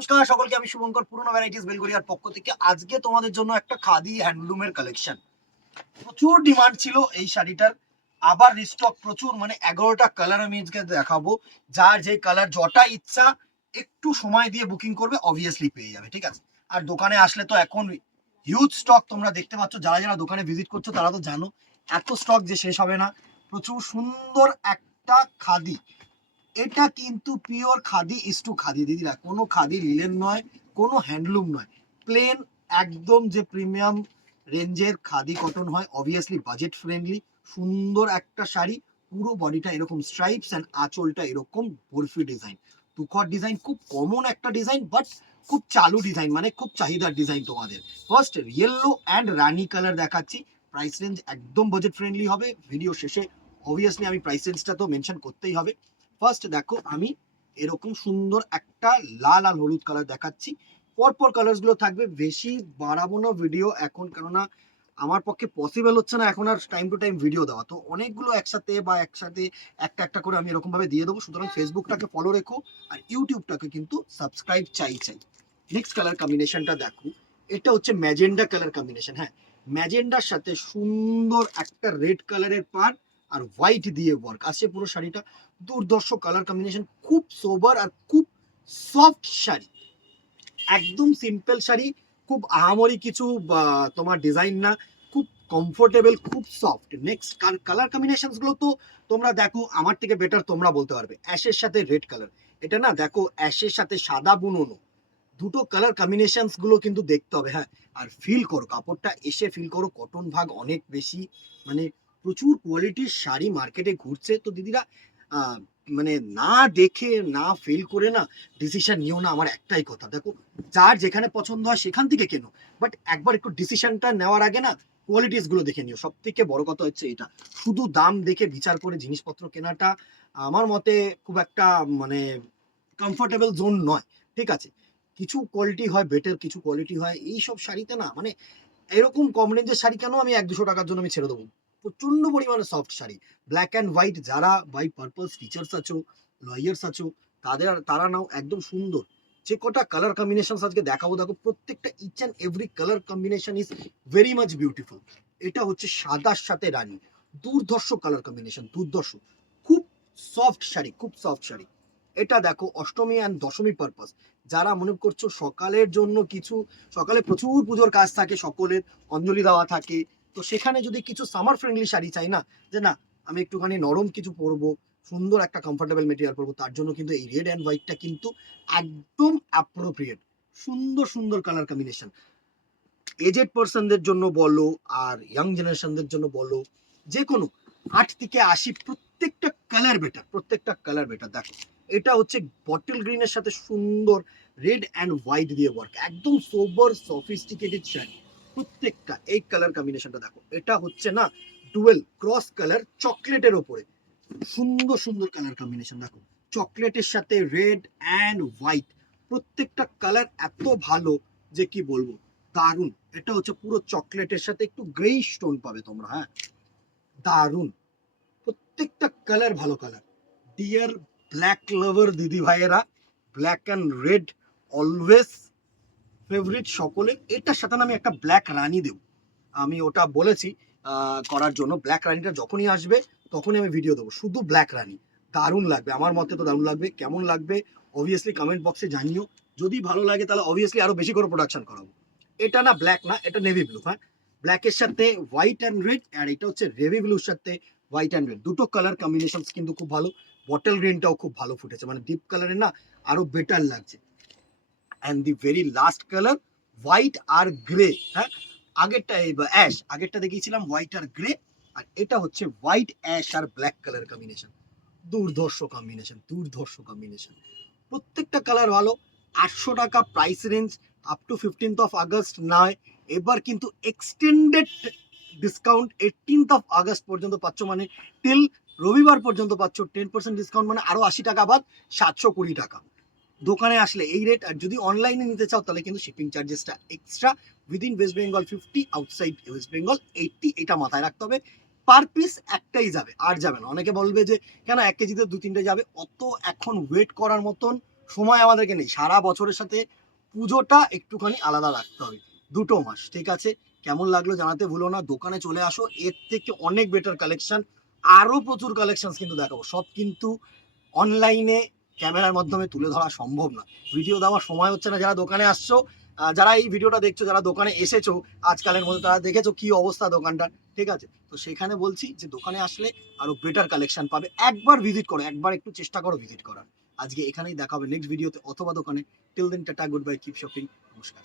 নমস্কার সকলকে, আমি শুভঙ্কর, পুরনো ভ্যারাইটিস বেলগড়িয়ার পক্ষ থেকে আজকে তোমাদের জন্য একটা খাদি হ্যান্ডলুমের কালেকশন। প্রচুর ডিমান্ড ছিল এই শাড়িটার, আবার রিস্টক প্রচুর, মানে 11টা কালার আমি আজকে দেখাবো। যার যে কালার যটা ইচ্ছা একটু সময় দিয়ে বুকিং করবে, অবভিয়াসলি পেয়ে যাবে, ঠিক আছে। আর দোকানে আসলে তো এখন হিউজ স্টক তোমরা দেখতে পাচ্ছ, যারা যারা দোকানে ভিজিট করছো তারা তো জানো এত স্টক যে শেষ হবে না। প্রচুর সুন্দর একটা খাদি, এটা কিন্তু pure khadi is to khadi দিদিরা, কোনো খাদি লিলেন নয়, কোনো হ্যান্ডলুম নয়, প্লেন একদম যে প্রিমিয়াম রেঞ্জের খাদি কটন হয়, অবভিয়াসলি বাজেট ফ্রেন্ডলি। সুন্দর একটা শাড়ি, পুরো বডিটা এরকম স্ট্রাইপস অ্যান্ড আঁচলটা এরকম বরফি ডিজাইন, তুখর ডিজাইন, খুব কমন একটা ডিজাইন, বাট খুব চালু ডিজাইন, মানে খুব চাহিদার ডিজাইন তোমাদের। First yellow and Rani colour দেখাচ্ছি। প্রাইস রেঞ্জ একদম বাজেট ফ্রেন্ডলি হবে। ভিডিও শেষে অবভিয়াসলি আমি প্রাইস রেঞ্জটা তো মেনশন করতেই হবে। ফার্স্ট দেখো, আমি এরকম সুন্দর একটা লাল আর হলুদ কালার দেখাচ্ছি। পরপর কালার্স গুলো থাকবে, বেশি বাড়াবো না ভিডিও এখন, কেননা আমার পক্ষে পসিবল হচ্ছে না এখন আর টাইম টু টাইম ভিডিও দেওয়া, তো অনেকগুলো একসাথে একটা একটা করে আমি এরকম ভাবে দিয়ে দেবো। সুতরাং ফেসবুকটাকে ফলো রেখো আর ইউটিউবটাকে কিন্তু সাবস্ক্রাইব চাই। নেক্সট কালার কম্বিনেশনটা দেখো, এটা হচ্ছে ম্যাজেন্ডা কালার কম্বিনেশন। হ্যাঁ, ম্যাজেন্ডার সাথে সুন্দর একটা রেড কালারের পার আর হোয়াইট দিয়ে ওয়ার্ক আসছে পুরো শাড়িটা। দুর্ধর্ষ কালার কম্বিনেশন, খুব সোবার আর খুব সফট শাড়ি, একদম সিম্পল শাড়ি, খুব আহামরি কিছু তোমার ডিজাইন না, খুব কমফোর্টেবল, খুব সফট। নেক্সট কালার কম্বিনেশন গুলো তো তোমরা দেখো আমার থেকে বেটার তোমরা বলতে পারবে। অ্যাশের সাথে রেড কালার, এটা না দেখো অ্যাশের সাথে সাদা বুনোনো, দুটো কালার কম্বিনেশন গুলো কিন্তু দেখতে হবে। হ্যাঁ, আর ফিল করো কাপড়টা, এসে ফিল করো কটন ভাগ অনেক বেশি, মানে প্রচুর কোয়ালিটির শাড়ি মার্কেটে ঘুরছে, তো দিদিরা মানে না দেখে না ফিল করে না ডিসিশন নিও না। আমার একটাই কথা, দেখো যার যেখানে পছন্দ হয় সেখান থেকে কেনো, বাট একবার একটু ডিসিশনটা নেওয়ার আগে না কোয়ালিটিস গুলো দেখে নিও। সব থেকে বড় কথা হচ্ছে এটা, শুধু দাম দেখে বিচার করে জিনিসপত্র কেনাটা আমার মতে খুব একটা মানে কমফোর্টেবল জোন নয়, ঠিক আছে। কিছু কোয়ালিটি হয় বেটার, কিছু কোয়ালিটি হয় এইসব শাড়িতে না, মানে এরকম কম রেঞ্জের শাড়ি কেন আমি 1-200 টাকার জন্য আমি ছেড়ে দেবো। প্রচন্ড পরিমাণে soft sari, black and white, যারা বাই পারপাস টিচার্স আছো, লয়ার্স আছো, তারা নাও একদম সুন্দর। যে কটা কালার কম্বিনেশন আজকে দেখাবো, দেখো প্রত্যেকটা each and every colour combination is very much beautiful. এটা হচ্ছে সাদার সাথে রানী, দুর্ধর্ষ কালার কম্বিনেশন, দুর্ধর্ষ, খুব সফট শাড়ি, খুব সফট শাড়ি। এটা দেখো অষ্টমী অ্যান্ড দশমী পারপাস, যারা মনে করছো সকালের জন্য কিছু, সকালে প্রচুর পুজোর কাজ থাকে, সকলের অঞ্জলি দেওয়া থাকে, তো সেখানে যদি কিছু সামার ফ্রেন্ডলি শাড়ি চাই না, যে না আমি একটুখানি নরম কিছু পরবো, সুন্দর একটা কমফোর্টেবল মেটেরিয়াল পরবো, তার জন্য কিন্তু এই রেড অ্যান্ড হোয়াইটটা কিন্তু একদম অ্যাপ্রোপ্রিয়েট। সুন্দর সুন্দর কালার কম্বিনেশন, এজেড পার্সনদের জন্য বলো আর ইয়াং জেনারেশনদের জন্য বলো, যে কোনো 8 থেকে 80 প্রত্যেকটা কালার বেটার, প্রত্যেকটা কালার বেটার। দেখো এটা হচ্ছে বটল গ্রিনের সাথে সুন্দর রেড অ্যান্ড হোয়াইট দিয়ে ওয়ার্ক, একদম সোবার সফিস্টিকেটেড শাড়ি প্রত্যেকটা। এই কালার কম্বিনেশনটা দেখো, এটা হচ্ছে না ডুয়েল ক্রস কালার চকলেটের ওপরে, সুন্দর সুন্দর কালার কম্বিনেশন। দেখো চকলেটের সাথে রেড অ্যান্ড হোয়াইট, প্রত্যেকটা কালার এত ভালো যে কি বলবো, দারুন। এটা হচ্ছে পুরো চকলেটের সাথে একটু গ্রে স্টোন পাবে তোমরা। হ্যাঁ, দারুন, প্রত্যেকটা কালার ভালো কালার। ডিয়ার ব্ল্যাক লাভার দিদি ভাইয়েরা, black and red always favourite সকলে। এটার সাথে আমি একটা ব্ল্যাক রানী দেব, আমি ওটা বলেছি করার জন্য। ব্ল্যাক রানীটা যখনই আসবে তখনই আমি ভিডিও দেবো, শুধু ব্ল্যাক রানী। দারুণ লাগবে, আমার মতে তো দারুণ লাগবে। কেমন লাগবে অবভিয়াসলি কমেন্ট বক্সে জানিও, যদি ভালো লাগে তাহলে অবভিয়াসলি আরো বেশি করে প্রোডাকশন করাবো। এটা না ব্ল্যাক না, এটা নেভি ব্লু। হ্যাঁ, ব্ল্যাকের সাথে হোয়াইট অ্যান্ড রেড, আর এটা হচ্ছে নেভি ব্লুর সাথে হোয়াইট অ্যান্ড রেড, দুটো কালার কম্বিনেশন কিন্তু খুব ভালো। বটল গ্রিনটাও খুব ভালো ফুটেছে, মানে ডিপ কালারের না আরো বেটার লাগছে। And the very last colour white আর গ্রে। হ্যাঁ, আগেরটা অ্যাশ, আগেরটা দেখিয়েছিলাম হোয়াইট আর গ্রে, আর এটা হচ্ছে হোয়াইট অ্যাশ আর ব্ল্যাক কালার কম্বিনেশন। দুর্ধর্ষ কম্বিনেশন, দুর্ধর্ষ কম্বিনেশন, প্রত্যেকটা কালার ভালো। 800 টাকা price range, up to 15th August নয়, এবার কিন্তু এক্সটেন্ডেড ডিসকাউন্ট 18th আগস্ট পর্যন্ত পাচ্ছ, মানে টিল রবিবার পর্যন্ত পাচ্ছ 10% ডিসকাউন্ট, মানে আরো 80 টাকা বাদ 720 টাকা। দোকানে আসলে এই রেট, আর যদি অনলাইনে নিতে চাও তাহলে কিন্তু শিপিং চার্জেসটা extra. Within West Bengal 50, outside West Bengal 80, এটা মাথায় রাখতে হবে। পার পিস একটাই যাবে, আর যাবে না। অনেকে বলবে যে কেন 1 কেজিতে 2-3টে যাবে, অত এখন ওয়েট করার মতন সময় আমাদেরকে নেই, সারা বছরের সাথে পুজোটা একটুখানি আলাদা রাখতে হবে, 2 মাস, ঠিক আছে? কেমন লাগলো জানাতে ভুলো না, দোকানে চলে আসো, এর থেকে অনেক বেটার কালেকশন, আরো প্রচুর কালেকশন কিন্তু দেখাবো, সব কিন্তু অনলাইনে ক্যামেরার মাধ্যমে তুলে ধরা সম্ভব না, ভিডিও দেওয়ার সময় হচ্ছে না। যারা দোকানে আসছো, যারা এই ভিডিওটা দেখছো, যারা দোকানে এসেছো আজকালের মধ্যে, তারা দেখেছো কি অবস্থা দোকানটার, ঠিক আছে? তো সেখানে বলছি যে দোকানে আসলে আরো বেটার কালেকশন পাবে, একবার ভিজিট করো, একবার একটু চেষ্টা করো ভিজিট করার। আজকে এখানেই দেখা হবে নেক্সট ভিডিওতে অথবা দোকানে। Till then ta ta, good bye, keep shopping, নমস্কার।